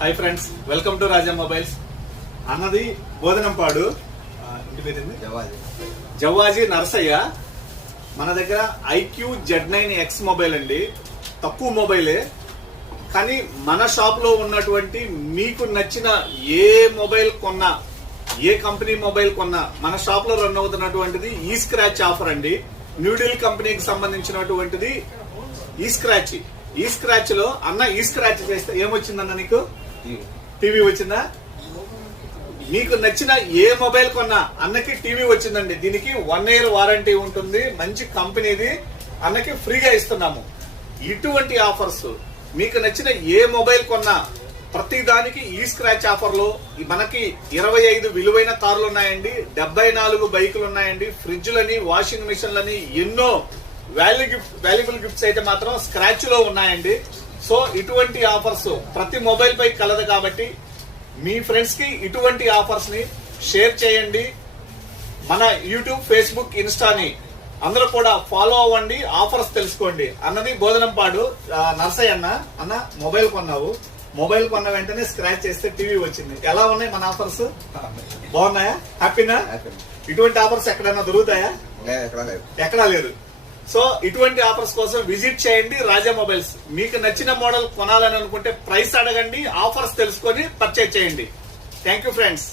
Hi friends, welcome to Raja mobiles. అన్నది బోధనంపాడు, ఇంటి పేరు జవ్వాజీ నరసయ్య. మన దగ్గర IQ Z9X మొబైల్ అండి. తక్కువ మొబైలే, కానీ మన షాప్ లో ఉన్నటువంటి మీకు నచ్చిన ఏ మొబైల్ కొన్నా, ఏ కంపెనీ మొబైల్ కొన్నా మన షాప్ లో రన్ అవుతున్నటువంటిది ఈ స్క్రాచ్ ఆఫర్ అండి. న్యూడిల్ కంపెనీకి సంబంధించినటువంటిది ఈ స్క్రాచ్. ఈ స్క్రాచ్ లో అన్న ఈ స్క్రాచ్ చేస్తే ఏమొచ్చిందన్న? నీకు టీవీ వచ్చిందా? మీకు నచ్చిన ఏ మొబైల్ కొన్నా అన్నకి టీవీ వచ్చిందండి. దీనికి 1 year వారంటీ ఉంటుంది. మంచి కంపెనీది, అన్నకి ఫ్రీగా ఇస్తున్నాము. ఇటువంటి ఆఫర్స్ మీకు నచ్చిన ఏ మొబైల్ కొన్నా ప్రతి దానికి ఈ స్క్రాచ్ ఆఫర్ లో మనకి 25 విలువైన కార్లు ఉన్నాయండి, 74 బైకులు ఉన్నాయండి, ఫ్రిడ్జ్లని, వాషింగ్ మిషన్లని, ఎన్నో వాల్యుబుల్ గిఫ్ట్స్ అయితే మాత్రం స్క్రాచ్ లో ఉన్నాయండి. సో ఇటువంటి ఆఫర్స్ ప్రతి మొబైల్ పై కలదు కాబట్టి మీ ఫ్రెండ్స్ కి ఇటువంటి ఆఫర్స్ ని షేర్ చేయండి. మన యూట్యూబ్, ఫేస్బుక్, ఇన్స్టాని అందరూ కూడా ఫాలో అవ్వండి. ఆఫర్స్ తెలుసుకోండి. అన్నది బోధనంపాడు నర్సయ్య. అన్న మొబైల్ కొన్నావు, మొబైల్ కొన్న వెంటనే స్క్రాచ్ చేస్తే టీవీ వచ్చింది. ఎలా ఉన్నాయి మన ఆఫర్స్? బాగున్నాయా? హ్యాపీనా? ఇటువంటి ఆఫర్స్ ఎక్కడైనా దొరుకుతాయా? ఎక్కడా లేదు. సో ఇటువంటి ఆఫర్స్ కోసం విజిట్ చేయండి రాజా మొబైల్స్. మీకు నచ్చిన మోడల్ కొనాలని అనుకుంటే ప్రైస్ అడగండి, ఆఫర్స్ తెలుసుకొని పర్చేజ్ చేయండి. Thank you friends.